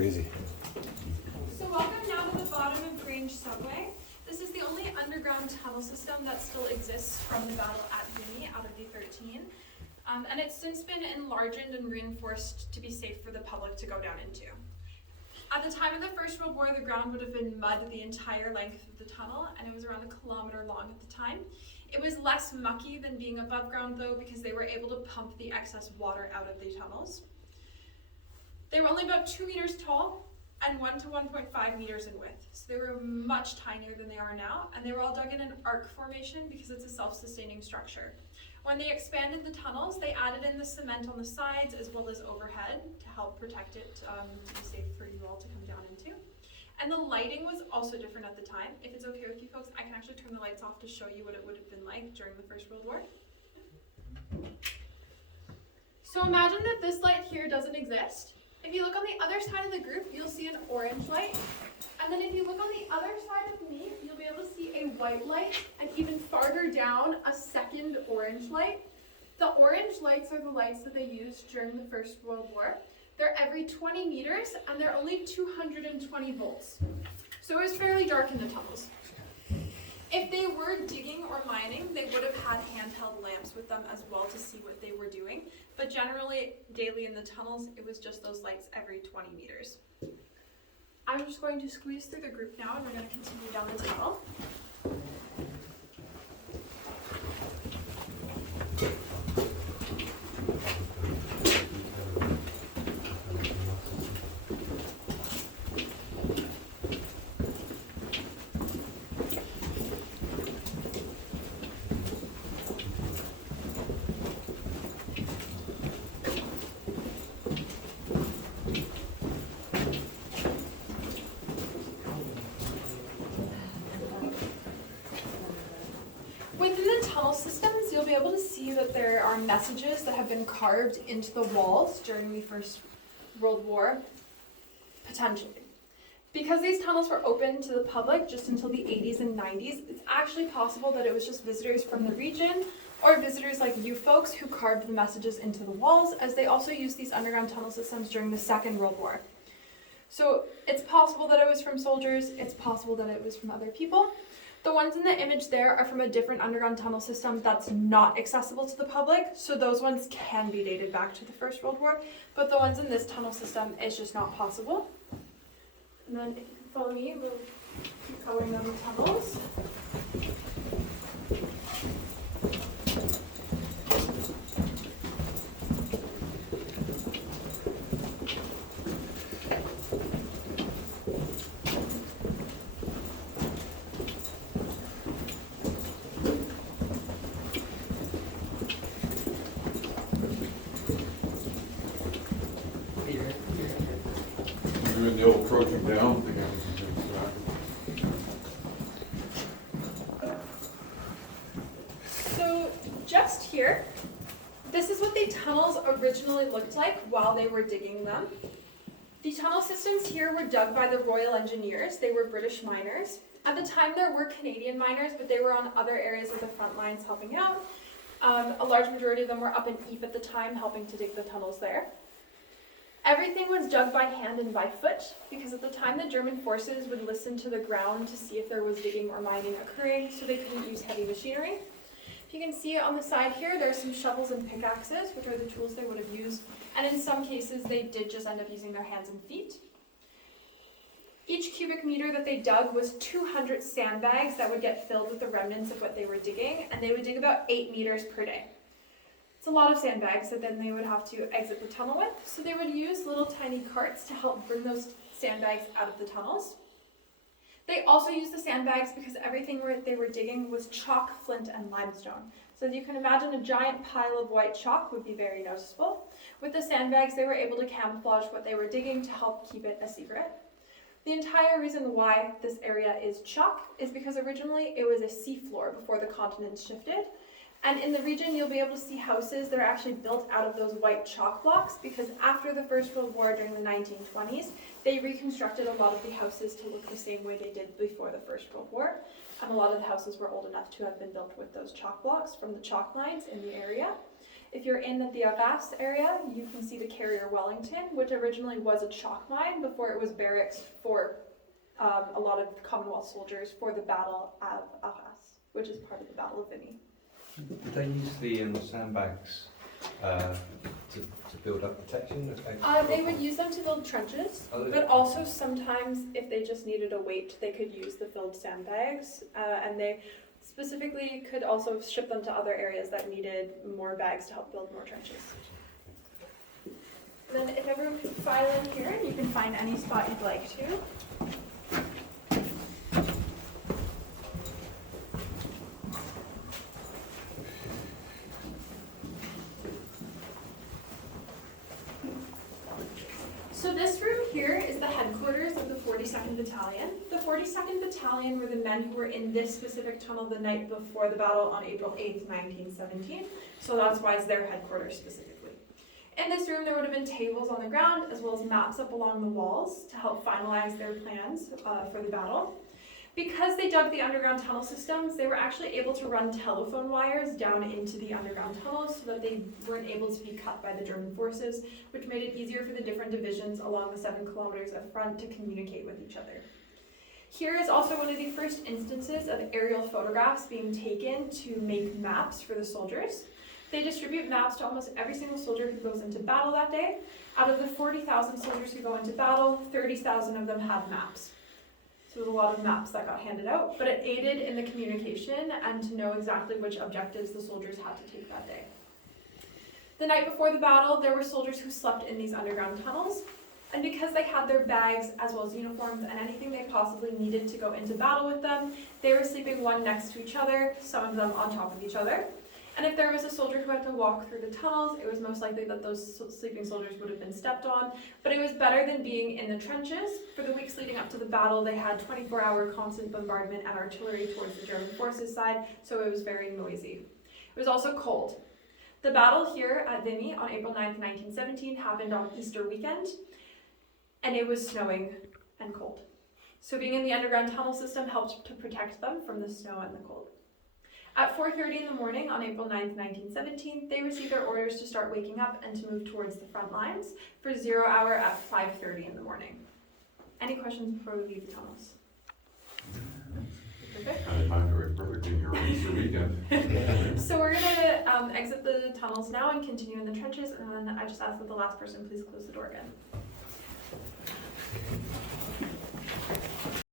crazy. So welcome now to the bottom of Grange Subway. This is the only underground tunnel system that still exists from the battle at Vimy out of the 13. And it's since been enlarged and reinforced to be safe for the public to go down into. At the time of the First World War, the ground would have been mud the entire length of the tunnel, and it was around 1 kilometer long at the time. It was less mucky than being above ground though, because they were able to pump the excess water out of the tunnels. They were only about 2 meters tall and 1 to 1.5 meters in width. So they were much tinier than they are now, and they were all dug in an arc formation because it's a self-sustaining structure. When they expanded the tunnels, they added in the cement on the sides as well as overhead to help protect it to be safe for you all to come down into. And the lighting was also different at the time. If it's okay with you folks, I can actually turn the lights off to show you what it would have been like during the First World War. So imagine that this light here doesn't exist. If you look on the other side of the group, you'll see an orange light. And then if you look on the other side of me, you'll be able to see a white light, and even farther down, a second orange light. The orange lights are the lights that they used during the First World War. They're every 20 meters, and they're only 220 volts. So it was fairly dark in the tunnels. If they were digging or mining, they would have had handheld lamps with them as well to see what they were doing. But generally, daily in the tunnels, it was just those lights every 20 meters. I'm just going to squeeze through the group now, and we're going to continue down the tunnel. Within the tunnel systems, you'll be able to see that there are messages that have been carved into the walls during the First World War, potentially. Because these tunnels were open to the public just until the 80s and 90s, it's actually possible that it was just visitors from the region or visitors like you folks who carved the messages into the walls, as they also used these underground tunnel systems during the Second World War. So it's possible that it was from soldiers, it's possible that it was from other people. The ones in the image there are from a different underground tunnel system that's not accessible to the public, so those ones can be dated back to the First World War, but the ones in this tunnel system is just not possible. And then if you can follow me, we'll keep going down the tunnels. Doing the old crouching down thing. So just here, this is what the tunnels originally looked like while they were digging them. The tunnel systems here were dug by the Royal Engineers. They were British miners. At the time there were Canadian miners, but they were on other areas of the front lines helping out. A large majority of them were up in Ypres at the time, helping to dig the tunnels there. Everything was dug by hand and by foot, because at the time the German forces would listen to the ground to see if there was digging or mining occurring, so they couldn't use heavy machinery. If you can see on the side here, there are some shovels and pickaxes, which are the tools they would have used, and in some cases they did just end up using their hands and feet. Each cubic meter that they dug was 200 sandbags that would get filled with the remnants of what they were digging, and they would dig about 8 meters per day. It's a lot of sandbags that then they would have to exit the tunnel with, so they would use little tiny carts to help bring those sandbags out of the tunnels. They also used the sandbags because everything they were digging was chalk, flint, and limestone. So as you can imagine, a giant pile of white chalk would be very noticeable. With the sandbags, they were able to camouflage what they were digging to help keep it a secret. The entire reason why this area is chalk is because originally it was a seafloor before the continents shifted. And in the region, you'll be able to see houses that are actually built out of those white chalk blocks, because after the First World War during the 1920s, they reconstructed a lot of the houses to look the same way they did before the First World War. And a lot of the houses were old enough to have been built with those chalk blocks from the chalk lines in the area. If you're in the Arras area, you can see the carrier Wellington, which originally was a chalk mine before it was barracks for a lot of Commonwealth soldiers for the Battle of Arras, which is part of the Battle of Vimy. Did they use the sandbags to build up protection? They would use them to build trenches, Oh, but also sometimes if they just needed a weight, they could use the filled sandbags, and they specifically could also ship them to other areas that needed more bags to help build more trenches. And then if everyone could file in here, and you can find any spot you'd like to. So this room here is the headquarters of the 42nd Battalion. The 42nd Battalion were the men who were in this specific tunnel the night before the battle on April 8th, 1917. So that's why it's their headquarters specifically. In this room there would have been tables on the ground as well as maps up along the walls to help finalize their plans for the battle. Because they dug the underground tunnel systems, they were actually able to run telephone wires down into the underground tunnels so that they weren't able to be cut by the German forces, which made it easier for the different divisions along the 7 kilometers of front to communicate with each other. Here is also one of the first instances of aerial photographs being taken to make maps for the soldiers. They distribute maps to almost every single soldier who goes into battle that day. Out of the 40,000 soldiers who go into battle, 30,000 of them have maps. So there was a lot of maps that got handed out, but it aided in the communication and to know exactly which objectives the soldiers had to take that day. The night before the battle, there were soldiers who slept in these underground tunnels, and because they had their bags as well as uniforms and anything they possibly needed to go into battle with them, they were sleeping one next to each other, some of them on top of each other. And if there was a soldier who had to walk through the tunnels, it was most likely that those sleeping soldiers would have been stepped on. But it was better than being in the trenches. For the weeks leading up to the battle, they had 24-hour constant bombardment and artillery towards the German forces side, so it was very noisy. It was also cold. The battle here at Vimy on April 9th, 1917 happened on Easter weekend, and it was snowing and cold. So being in the underground tunnel system helped to protect them from the snow and the cold. At 4:30 in the morning on April 9th, 1917, they received their orders to start waking up and to move towards the front lines for 0 hour at 5:30 in the morning. Any questions before we leave the tunnels? Perfect. Kind of timed it right perfectly in your Easter weekend. So we're gonna exit the tunnels now and continue in the trenches, and then I just ask that the last person please close the door again.